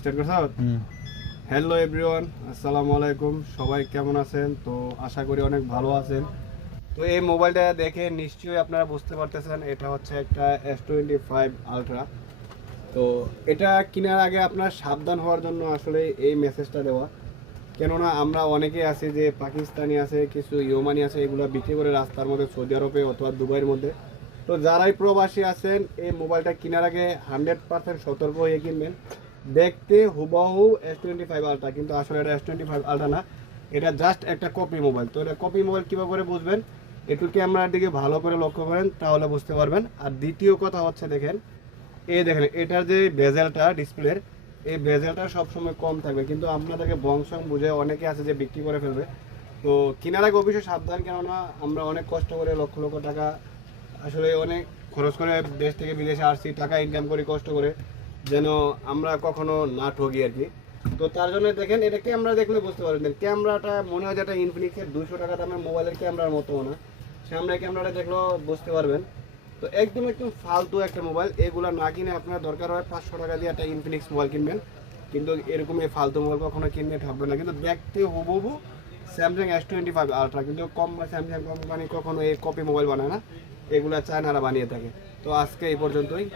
Start করছো? Hello everyone, আসসালামু আলাইকুম। সবাই কেমন আছেন? তো আশা করি অনেক ভালো আছেন। তো এই মোবাইলটা দেখে নিশ্চয়ই আপনারা বুঝতে পারতেছেন এটা হচ্ছে একটা S25 আলট্রা। তো এটা কেনার আগে আপনার সাবধান হওয়ার জন্য আসলে এই মেসেজটা দেওয়া। কেননা আমরা অনেকেই আছি যে পাকিস্তানি আছে, কিছু ইয়োমানি আছে, এগুলো বিক্রি করে রাস্তার মধ্যে সৌদি আরবে অথবা দুবাইয়ের মধ্যে। তো যারাই প্রবাসী আছেন এই মোবাইলটা কেনার আগে 100% সতর্ক হয়ে কিনবেন। দেখতে হুবহু S25 আলট্রা, কিন্তু আসলে এটা S25 আলট্রা না, এটা জাস্ট একটা কপি মোবাইল। তো এটা কপি মোবাইল কীভাবে করে বুঝবেন? একটু ক্যামেরার দিকে ভালো করে লক্ষ্য করেন, তাহলে বুঝতে পারবেন। আর দ্বিতীয় কথা হচ্ছে দেখেন, এই দেখেন এটার যে বেজেলটা ডিসপ্লের, এই বেজেলটা সবসময় কম থাকবে, কিন্তু আপনাদেরকে বংশং বুঝে অনেকে আছে যে বিক্রি করে ফেলবে। তো কেনার আগে অবশ্যই সাবধান, কেননা আমরা অনেক কষ্ট করে লক্ষ লক্ষ টাকা আসলে অনেক খরচ করে দেশ থেকে বিদেশে আসছি, টাকা ইনকাম করি কষ্ট করে, যেন আমরা কখনো না ঠকি আর কি। তো তার জন্য দেখেন এটা ক্যামেরা দেখলে বুঝতে পারবেন। ক্যামেরাটা মনে হয় যেটা ইনফিনিক্সের 200 টাকা দামের মোবাইলের ক্যামেরার মতো না, সামনে ক্যামেরাটা দেখলেও বুঝতে পারবেন। তো একদম একদম ফালতু একটা মোবাইল, এগুলো না কিনে আপনার দরকার হয় 500 টাকা দিয়ে একটা ইনফিনিক্স মোবাইল কিনবেন, কিন্তু এরকম এই ফালতু মোবাইল কখনো কিনলে ঠকবে না। কিন্তু দেখতে হুবহু স্যামসাং S25 আলট্রা, কিন্তু স্যামসাং কোম্পানি কখনো এই কপি মোবাইল বানায় না, এগুলা চায়নারা বানিয়ে থাকে। তো আজকে এই পর্যন্তই।